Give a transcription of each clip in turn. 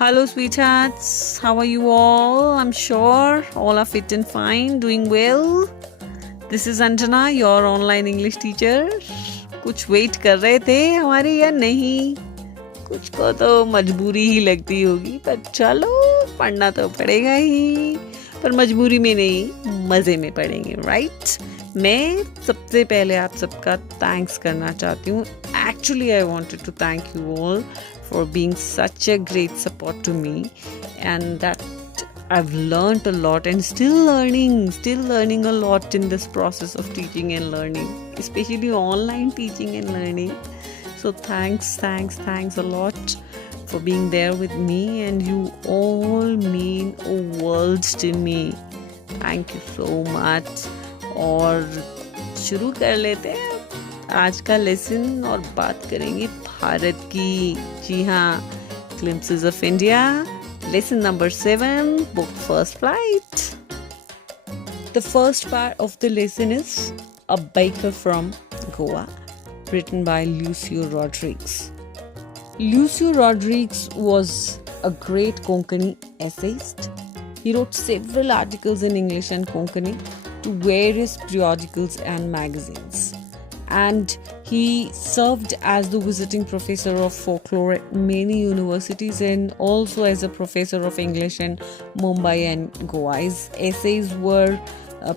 Hello, sweethearts. How are you all? I'm sure all are fit and fine, doing well. This is Anjana, your online English teacher. कुछ wait कर रहे थे हमारे या नहीं? कुछ को तो मजबूरी ही लगती होगी, पर चलो पढ़ना तो पड़ेगा ही, पर मजबूरी में नहीं, मज़े में पढ़ेंगे, राइट? मैं सबसे पहले आप सबका थैंक्स करना चाहती हूँ. Actually, I wanted to thank you all for being such a great support to me, and that I've learned a lot and still learning a lot in this process of teaching and learning, especially online teaching and learning. So thanks a lot for being there with me, and you all mean a world to me. Thank you so much. और शुरू कर लेते हैं आज का lesson और बात करेंगे भारत की. जी हाँ, Glimpses of India, lesson number 7, book First Flight. The first part of the lesson is A Baker from Goa, written by Lucio Rodriguez. Lucio Rodriguez was a great Konkani essayist. He wrote several articles in English and Konkani to various periodicals and magazines. And he served as the visiting professor of folklore at many universities and also as a professor of English in Mumbai and Goa. His essays were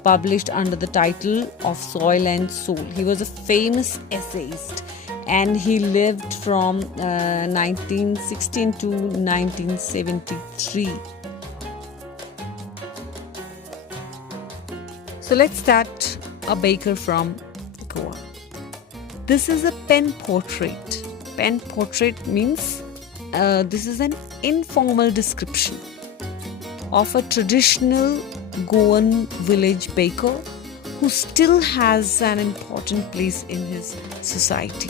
published under the title of Soil and Soul. He was a famous essayist and he lived from 1916 to 1973. So let's start A Baker from Goa. This is a pen portrait. Pen portrait means this is an informal description of a traditional Goan village baker who still has an important place in his society.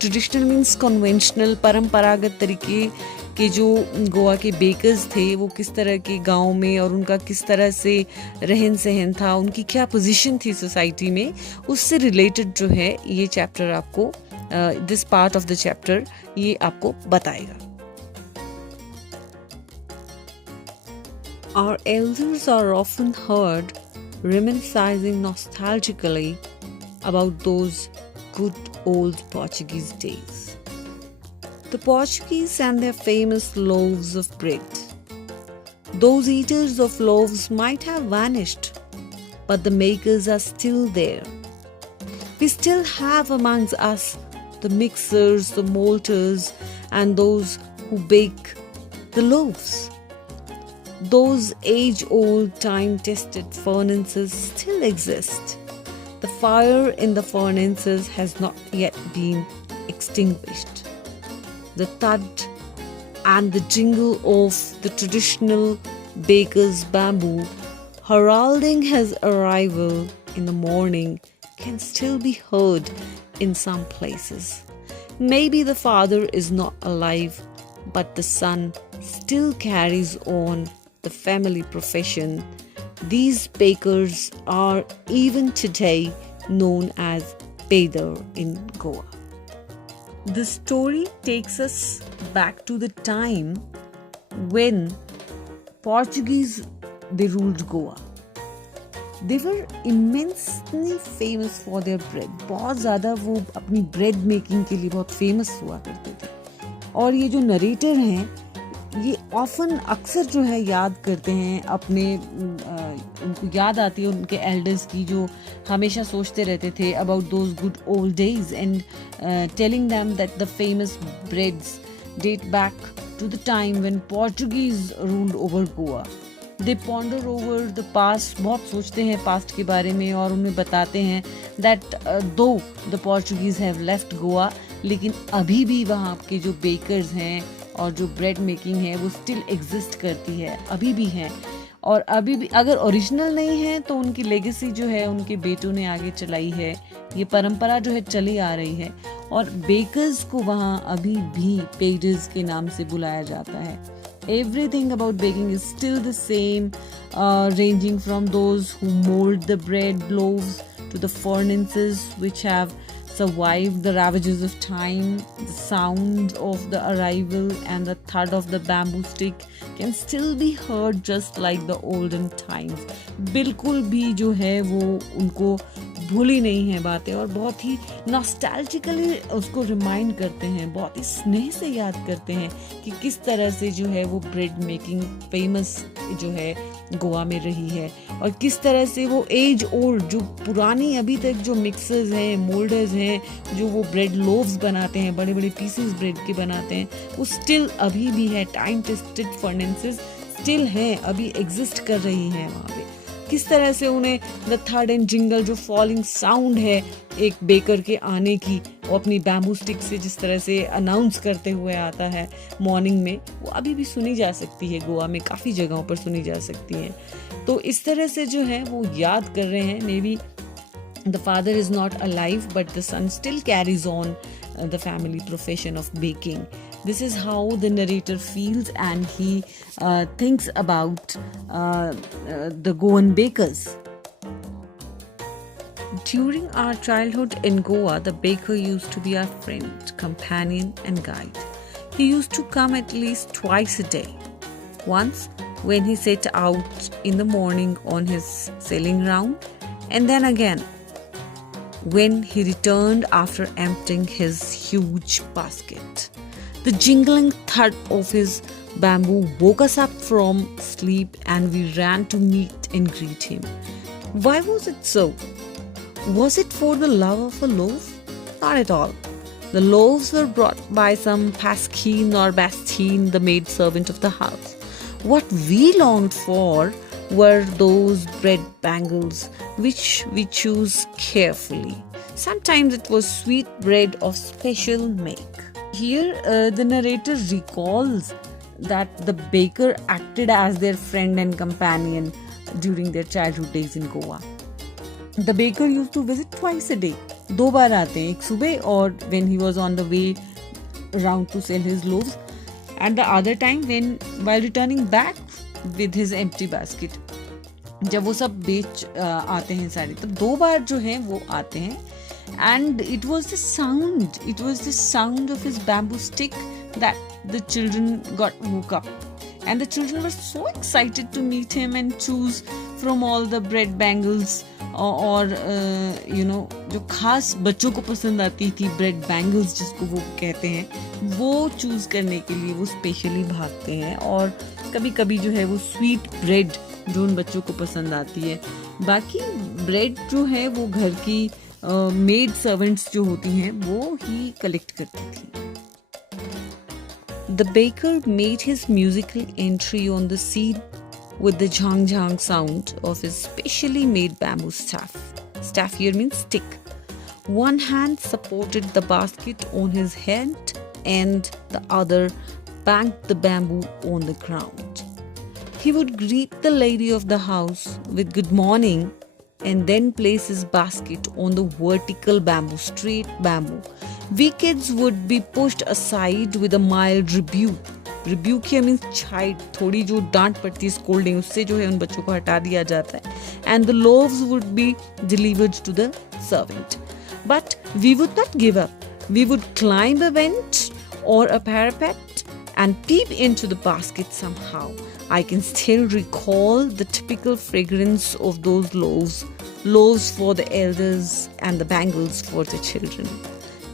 Traditional means conventional, परंपरागत तरीके के जो गोवा के bakers थे वो किस तरह के गांव में और उनका किस तरह से रहन सहन था, उनकी क्या पोजीशन थी सोसाइटी में, उससे रिलेटेड जो है ये चैप्टर आपको, this part of the chapter ये आपको बताएगा. Our elders are often heard reminiscing nostalgically about those good old Portuguese days. The Portuguese and their famous loaves of bread. Those eaters of loaves might have vanished, but the makers are still there. We still have amongst us the mixers, the malters, and those who bake the loaves. Those age-old, time-tested furnaces still exist. The fire in the furnaces has not yet been extinguished. The thud and the jingle of the traditional baker's bamboo heralding his arrival in the morning can still be heard in some places. Maybe the father is not alive, but the son still carries on the family profession. These bakers are even today known as Pedar in Goa. The story takes us back to the time when Portuguese they ruled Goa. They were immensely famous for their bread. बहुत ज़्यादा वो अपनी bread making के लिए बहुत famous हुआ करते थे. और ये जो narrator हैं ये often अक्सर जो है याद करते हैं अपने, उनको याद आती है उनके elders की जो हमेशा सोचते रहते थे about those good old days and telling them that the famous breads date back to the time when Portuguese ruled over Goa. They ponder over the past, बहुत सोचते हैं past के बारे में और उन्हें बताते हैं that though the Portuguese have left Goa, लेकिन अभी भी वहाँ के जो bakers हैं और जो ब्रेड मेकिंग है वो स्टिल एग्जिस्ट करती है, अभी भी है. और अभी भी अगर ओरिजिनल नहीं है तो उनकी लेगेसी जो है उनके बेटों ने आगे चलाई है, ये परंपरा जो है चली आ रही है. और बेकर्स को वहाँ अभी भी पेडर्स के नाम से बुलाया जाता है. Everything about baking is still the same, ranging from those who mold the bread loaves to the furnaces which have survived the ravages of time. The sound of the arrival and the thud of the bamboo stick can still be heard just like the olden times. बिल्कुल भी जो है वो उनको भूली नहीं है बातें, और बहुत ही नॉस्टैल्जिकली उसको रिमाइंड करते हैं, बहुत ही स्नेह से याद करते हैं कि किस तरह से जो है वो ब्रेड मेकिंग फेमस जो है गोवा में रही है, और किस तरह से वो एज ओल्ड जो पुरानी अभी तक जो मिक्सर्स हैं, मोल्डर्स हैं, जो वो ब्रेड लोव्स बनाते हैं, बड़े बड़े पीसेस ब्रेड के बनाते हैं, वो स्टिल अभी भी है, टाइम टेस्टेड फर्नेसेस स्टिल हैं, अभी एग्जिस्ट कर रही हैं वहाँ पे। किस तरह से उन्हें द थर्ड एंड जिंगल जो फॉलिंग साउंड है एक बेकर के आने की, वो अपनी बैम्बू स्टिक से जिस तरह से अनाउंस करते हुए आता है मॉर्निंग में, वो अभी भी सुनी जा सकती है, गोवा में काफ़ी जगहों पर सुनी जा सकती है। तो इस तरह से जो है वो याद कर रहे हैं। Maybe the father is not alive but the son still carries on the family profession of baking. This is how the narrator feels, and he thinks about the Goan bakers. During our childhood in Goa, the baker used to be our friend, companion and guide. He used to come at least twice a day. Once when he set out in the morning on his sailing round, and then again when he returned after emptying his huge basket. The jingling thud of his bamboo woke us up from sleep, and we ran to meet and greet him. Why was it so? Was it for the love of a loaf? Not at all. The loaves were brought by some Pasquine or Bastine, the maid servant of the house. What we longed for were those bread bangles which we choose carefully. Sometimes it was sweet bread of special make. Here the narrator recalls that the baker acted as their friend and companion during their childhood days in Goa. The baker used to visit twice a day. दो बार आते हैं, एक सुबह और when he was on the way around to sell his loaves, and the other time when while returning back with his empty basket. जब वो सब बेच आते हैं सारे, तो दो बार जो है वो आते हैं, and it was the sound of his bamboo stick that the children got woke up, and the children were so excited to meet him and choose from all the bread bangles और जो खास बच्चों को पसंद आती थी bread bangles जिसको वो कहते हैं, वो चूज करने के लिए वो स्पेशली भागते हैं। और कभी कभी जो है वो स्वीट ब्रेड जो उन बच्चों को पसंद आती है, बाकी ब्रेड जो है वो घर की मेड सर्वेंट्स जो होती हैं वो ही कलेक्ट करती थी। The baker made his musical entry on the scene with the jhang jhang sound of his specially made bamboo staff. Staff here means stick. One hand supported the basket on his head and the other banged the bamboo on the ground. He would greet the lady of the house with good morning and then place his basket on the vertical bamboo, straight bamboo. We kids would be pushed aside with a mild rebuke. Rebuke here means chide, थोड़ी जो डांट पड़ती है, scolding, उससे जो है उन बच्चों को हटा दिया जाता है. And the loaves would be delivered to the servant. But we would not give up. We would climb a vent or a parapet and peep into the basket somehow. I can still recall the typical fragrance of those loaves for the elders and the bangles for the children.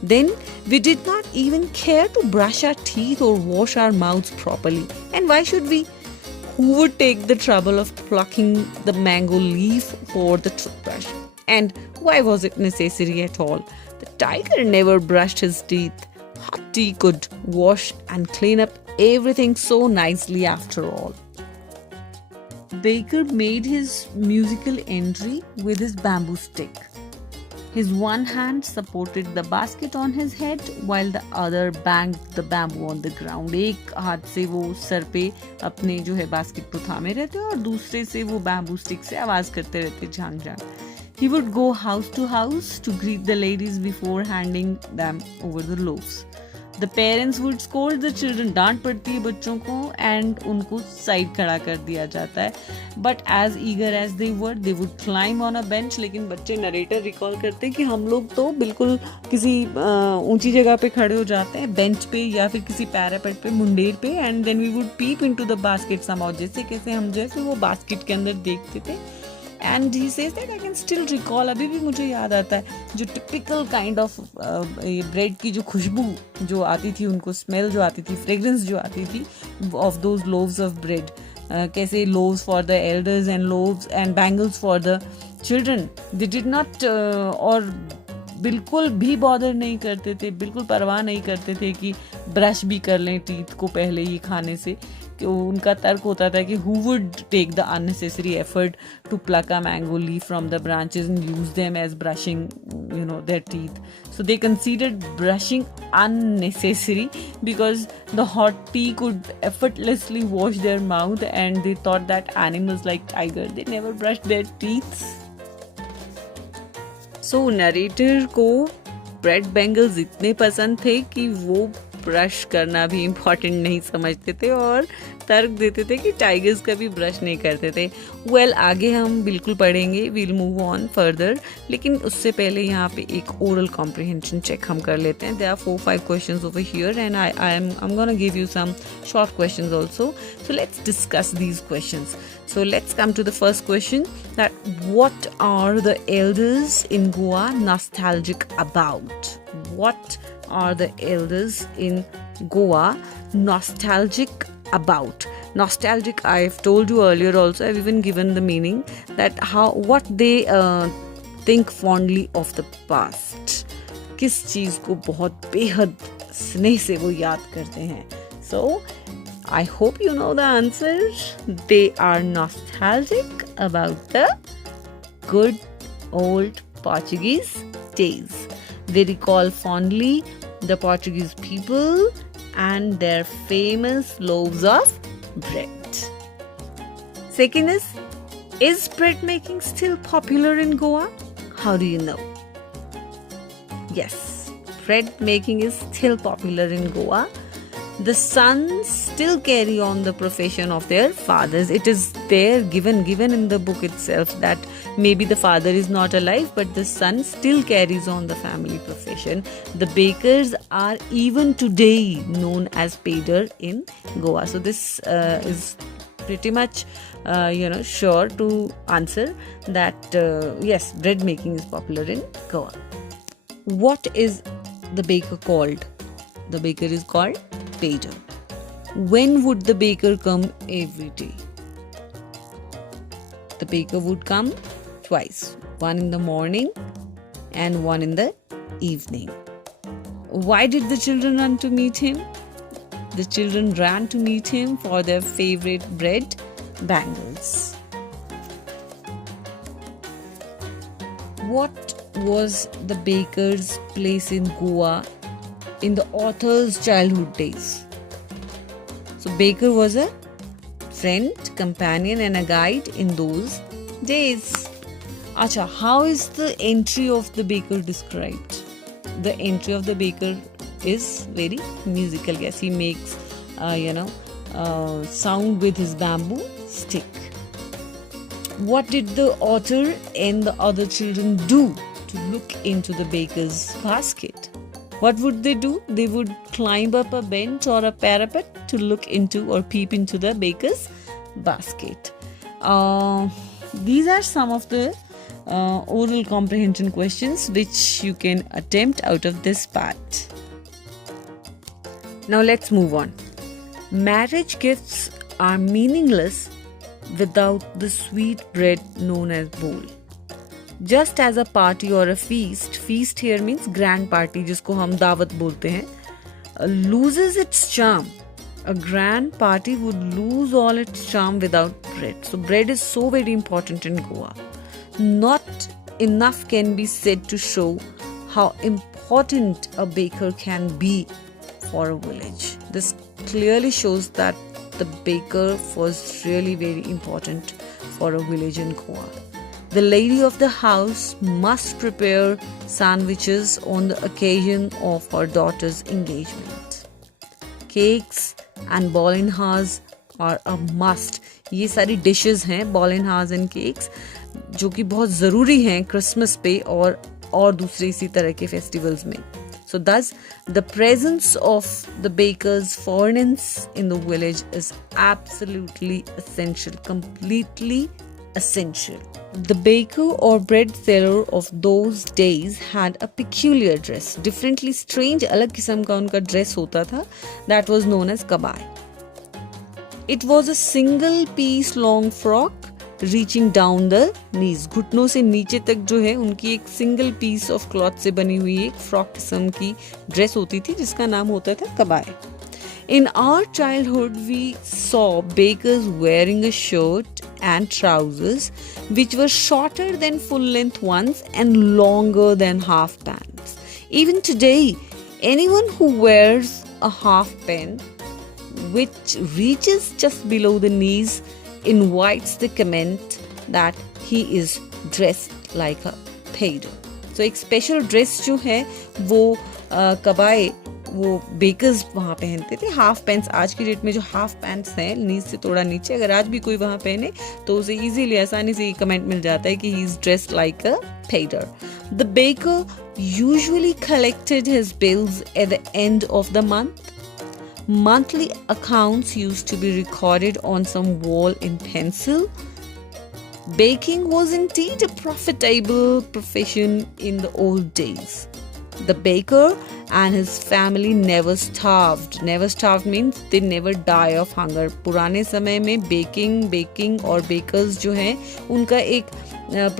Then we did not even care to brush our teeth or wash our mouths properly. And why should we? Who would take the trouble of plucking the mango leaf for the toothbrush? And why was it necessary at all? The tiger never brushed his teeth. Hati could wash and clean up everything so nicely after all. Baker made his musical entry with his bamboo stick. His one hand supported the basket on his head while the other banged the bamboo on the ground. एक हाथ से वो sir पे अपने जो है basket को थामे रहते और दूसरे से वो बैम्बू स्टिक से आवाज करते रहते झांग झांग. He would go house to house to greet the ladies before handing them over the loaves. The parents would scold the children, डांट पड़ती है बच्चों को एंड उनको साइड खड़ा कर दिया जाता है. But as eager as they would climb on a bench. लेकिन बच्चे नरेटर रिकॉल करते हैं कि हम लोग तो बिल्कुल किसी ऊंची जगह पे खड़े हो जाते हैं, बेंच पे या फिर किसी पैरापेट पे, मुंडेर पे, and then we would peep into the basket somehow, जैसे कैसे हम जैसे वो बास्केट के अंदर देखते थे. And he says that I can still recall, अभी भी मुझे याद आता है जो टिपिकल काइंड ऑफ ब्रेड की जो खुशबू जो आती थी, उनको स्मेल जो आती थी, फ्रेग्रेंस जो आती थी of those loaves of bread. Cakes loaves for the elders and loaves and bangles for the children, they did not, और बिल्कुल भी बॉदर नहीं करते थे, बिल्कुल परवाह नहीं करते थे कि ब्रश भी कर लें टीथ को पहले ही खाने से. कि उनका तर्क होता था कि who would take the unnecessary effort to pluck a mango leaf from the branches and use them as brushing, their teeth. So they considered brushing unnecessary because the hot tea could effortlessly wash their mouth, and they thought that animals like tiger, they never brushed their teeth. So narrator को bread bangles इतने पसंद थे कि वो brush करना भी important नहीं समझते थे और तर्क देते थे कि टाइगर्स का भी ब्रश नहीं करते थे. वेल, आगे हम बिल्कुल पढ़ेंगे, वील मूव ऑन फर्दर, लेकिन उससे पहले यहाँ पे एक ओरल कॉम्प्रिहेंशन चेक हम कर लेते हैं. There are 4-5 questions over here and I'm gonna give you some short questions also. So let's discuss these questions. So let's come to the first question, that what are the elders in Goa nostalgic about? What are the elders in Goa nostalgic about? Nostalgic, I've told you earlier also, I've even given the meaning that what they think fondly of the past. किस चीज को बहुत बेहद स्नेह से वो याद करते हैं. So I hope you know the answer. They are nostalgic about the good old Portuguese days. They recall fondly the Portuguese people and their famous loaves of bread. Second is bread making still popular in Goa? How do you know? Yes, bread making is still popular in Goa. The sons still carry on the profession of their fathers. It is there given in the book itself that maybe the father is not alive, but the son still carries on the family profession. The bakers are even today known as pader in Goa. So this is pretty much sure to answer that yes, bread making is popular in Goa. What is the baker called? The baker is called pader. When would the baker come every day? The baker would come twice, one in the morning and one in the evening. Why did the children run to meet him? The children ran to meet him for their favorite bread bangles. What was the baker's place in Goa in the author's childhood days? So baker was a friend, companion and a guide in those days. Acha, how is the entry of the baker described? The entry of the baker is very musical. Yes, he makes sound with his bamboo stick. What did the author and the other children do to look into the baker's basket? What would they do? They would climb up a bench or a parapet to look into or peep into the baker's basket. These are some of the oral comprehension questions which you can attempt out of this part. Now let's move on. Marriage gifts are meaningless without the sweet bread known as bowl. Just as a party or a feast here means grand party जिसको हम दावत बोलते हैं, loses its charm. A grand party would lose all its charm without bread. So bread is so very important in Goa. Not enough can be said to show how important a baker can be for a village. This clearly shows that the baker was really very important for a village in Goa. The lady of the house must prepare sandwiches on the occasion of her daughter's engagement. cakes and balinhas are a must. ये सारी dishes हैं balinhas and cakes जो कि बहुत ज़रूरी हैं Christmas पे और दूसरे इसी तरह के festivals में. So thus, the presence of the baker's furnace in the village is absolutely essential, completely essential. The baker or bread seller of those days had a peculiar dress, differently strange, अलग किस्म का उनका dress होता था, that was known as kabai. It was a single piece long frock reaching down the knees. घुटनों से नीचे तक जो है उनकी एक single piece of cloth से बनी हुई एक फ्रॉक किस्म की ड्रेस होती थी जिसका नाम होता था कबाय. In our childhood, we saw bakers wearing a shirt and trousers which were shorter than full-length ones and longer than half pants. Even today, anyone who wears a half pant which reaches just below the knees invites the comment that he is dressed like a painter. So एक special dress जो है वो कबाए वो bakers वहाँ पहनते थे. Half pants आज की डेट में जो हाफ पैंट्स हैं नीज से थोड़ा नीचे अगर आज भी कोई वहाँ पहने तो उसे इजीली आसानी से कमेंट मिल जाता है कि he is dressed like a pedlar. The baker usually collected his bills at the end of the month. Monthly accounts used to be recorded on some wall in pencil. Baking was indeed a profitable profession in the old days. The baker and his family never starved. Never starved means they never die of hunger. पुराने समय में baking और bakers जो हैं उनका एक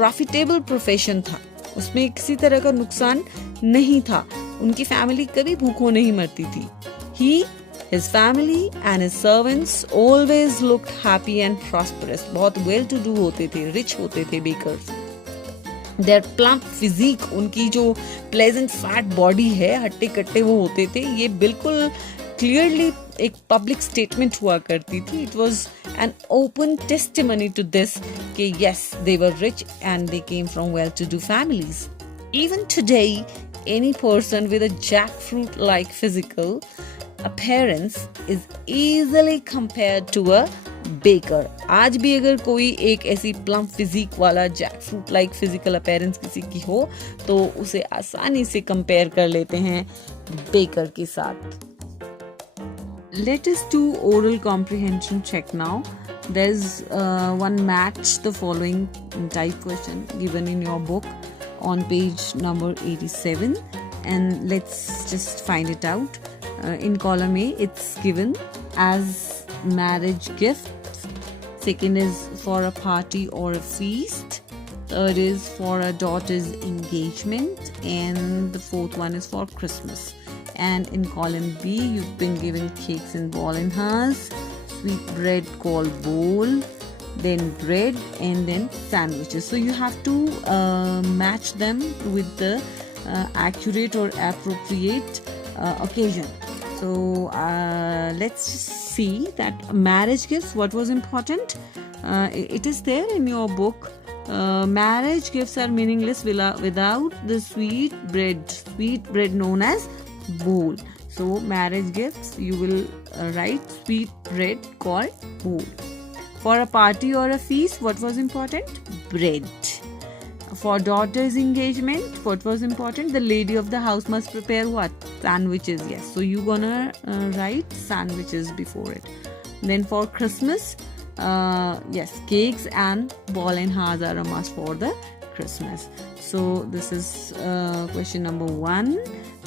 profitable profession था. उसमें किसी तरह का नुकसान नहीं था. उनकी फैमिली कभी भूखों नहीं मरती थी. His family and his servants always looked happy and prosperous. बहुत well-to-do होते थे, rich होते थे bakers. Their plump physique, उनकी जो pleasant fat body है, हट्टे-कट्टे वो होते थे, ये बिल्कुल clearly एक public statement हुआ करती थी. It was an open testimony to this कि yes, they were rich and they came from well-to-do families. Even today, any person with a jackfruit-like physical appearance is easily compared to a baker. आज भी अगर कोई एक ऐसी plump physique वाला jackfruit like physical appearance किसी की हो तो उसे आसानी से compare कर लेते हैं baker के साथ. Let us do oral comprehension check now. There's one match the following type question given in your book on page number 87 and let's just find it out. In column A, it's given as marriage gifts. Second is for a party or a feast. Third is for a daughter's engagement. And the fourth one is for Christmas. And in column B, you've been given cakes and balinhas, sweet bread called bowl, then bread, and then sandwiches. So you have to match them with the accurate or appropriate occasion. So let's just see that marriage gifts, what was important? It is there in your book. Marriage gifts are meaningless without the sweet bread known as bowl. So marriage gifts, you will write sweet bread called bowl. For a party or a feast, what was important? Bread. For daughter's engagement, what was important? The lady of the house must prepare what? Sandwiches, yes. So you're gonna write sandwiches before it. Then for Christmas, yes, cakes and balinhas are a must for the Christmas. So this is question number 1.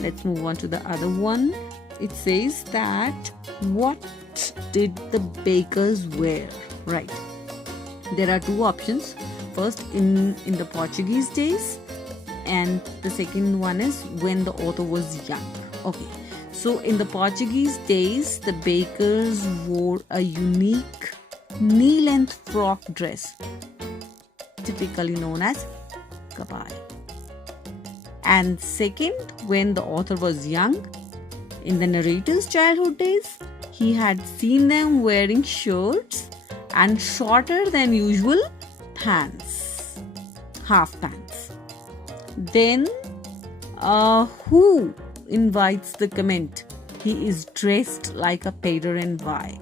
Let's move on to the other one. It says that what did the bakers wear? Right. There are two options. First, in the Portuguese days, and the second one is when the author was young. Okay, so in the Portuguese days, the bakers wore a unique knee-length frock dress, typically known as kabai. And second, when the author was young, in the narrator's childhood days, he had seen them wearing shirts and shorter than usual pants, half pants. Then who invites the comment he is dressed like a painter, and why?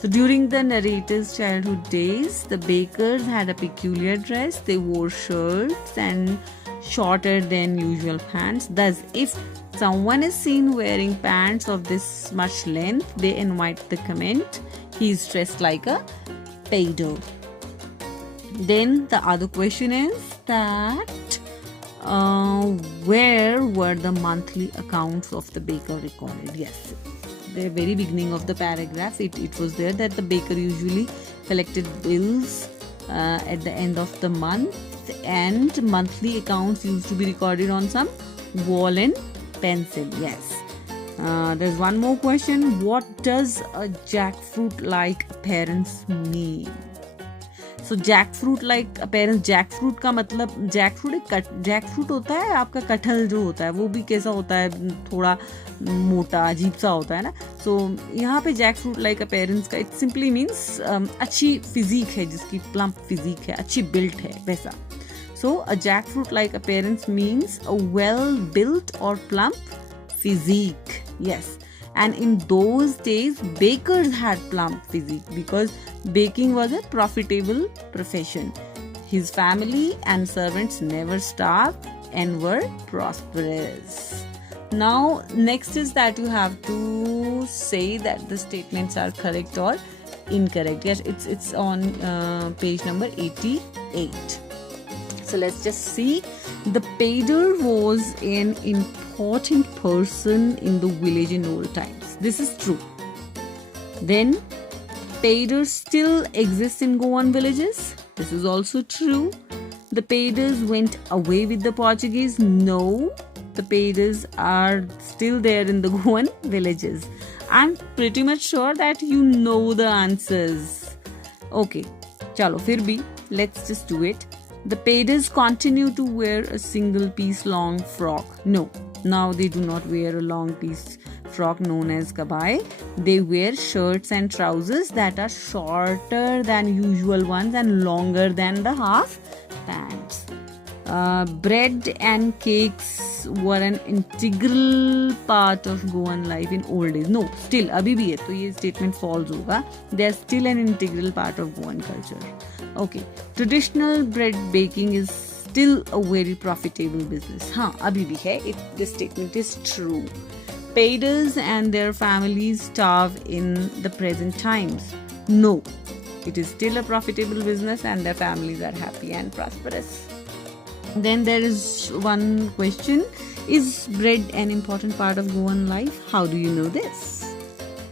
So during the narrator's childhood days, the bakers had a peculiar dress. They wore shirts and shorter than usual pants. Thus, if someone is seen wearing pants of this much length, they invite the comment, he is dressed like a painter. Then the other question is that where were the monthly accounts of the baker recorded? Yes, the very beginning of the paragraph, it was there that the baker usually collected bills at the end of the month, and monthly accounts used to be recorded on some wall and pencil. Yes. There's one more question. What does a jackfruit-like appearance mean? So jackfruit-like appearance, jackfruit का मतलब jackfruit होता है आपका कटहल जो होता है वो भी कैसा होता है, थोड़ा मोटा अजीब सा होता है ना. So यहाँ पे jackfruit-like appearance का it simply means अच्छी फिजिक है, जिसकी plump फिजिक है, अच्छी built है, वैसा. So a jackfruit-like appearance means a well-built or plump physique. Yes. And in those days, bakers had plump physique because baking was a profitable profession. His family and servants never starved and were prosperous. Now, next is that you have to say that the statements are correct or incorrect. Yes, it's on page number 88. So let's just see. The painter was an important person in the village in old times. This is true. Then, painters still exist in Goan villages. This is also true. The painters went away with the Portuguese. No, the painters are still there in the Goan villages. I'm pretty much sure that you know the answers. Okay, chalo, fir bhi, let's just do it. The painters continue to wear a single piece long frock. No, now they do not wear a long piece frock known as kabai. They wear shirts and trousers that are shorter than usual ones and longer than the half pants. Bread and cakes were an integral part of Goan life in old days. No, still, abhi bhi hai, to ye statement false hoga. They are still an integral part of Goan culture. Okay, traditional bread baking is still a very profitable business. हाँ, अभी भी है. This statement is true. Painters and their families starve in the present times. No, it is still a profitable business and their families are happy and prosperous. Then there is one question. Is bread an important part of Goan life? How do you know this?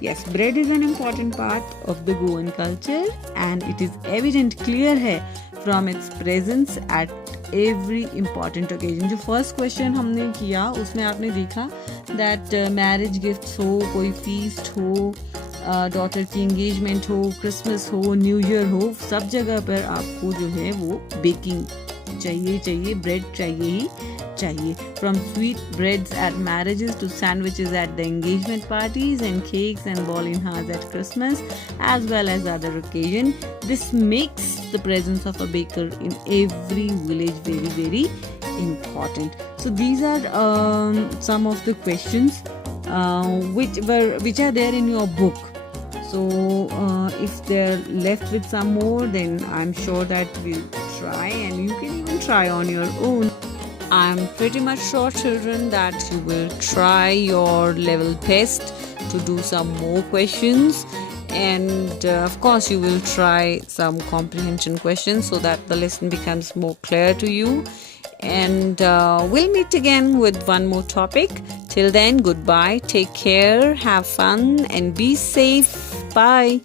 Yes, bread is an important part of the Goan culture and it is evident, clear hai, from its presence at every important occasion. जो first question हमने किया उसमें आपने देखा that marriage gifts हो, कोई feast हो, daughter की engagement हो, Christmas हो, New Year हो, सब जगह पर आपको जो है वो baking चाहिए, bread चाहिए. From sweet breads at marriages to sandwiches at the engagement parties and cakes and ball-in-hearts at Christmas as well as other occasions. This makes the presence of a baker in every village very, very important. So these are some of the questions which are there in your book. So if they're left with some more, then I'm sure that we'll try and you can even try on your own. I'm pretty much sure, children, that you will try your level best to do some more questions, and of course you will try some comprehension questions so that the lesson becomes more clear to you. And we'll meet again with one more topic. Till then, goodbye, take care, have fun and be safe. Bye.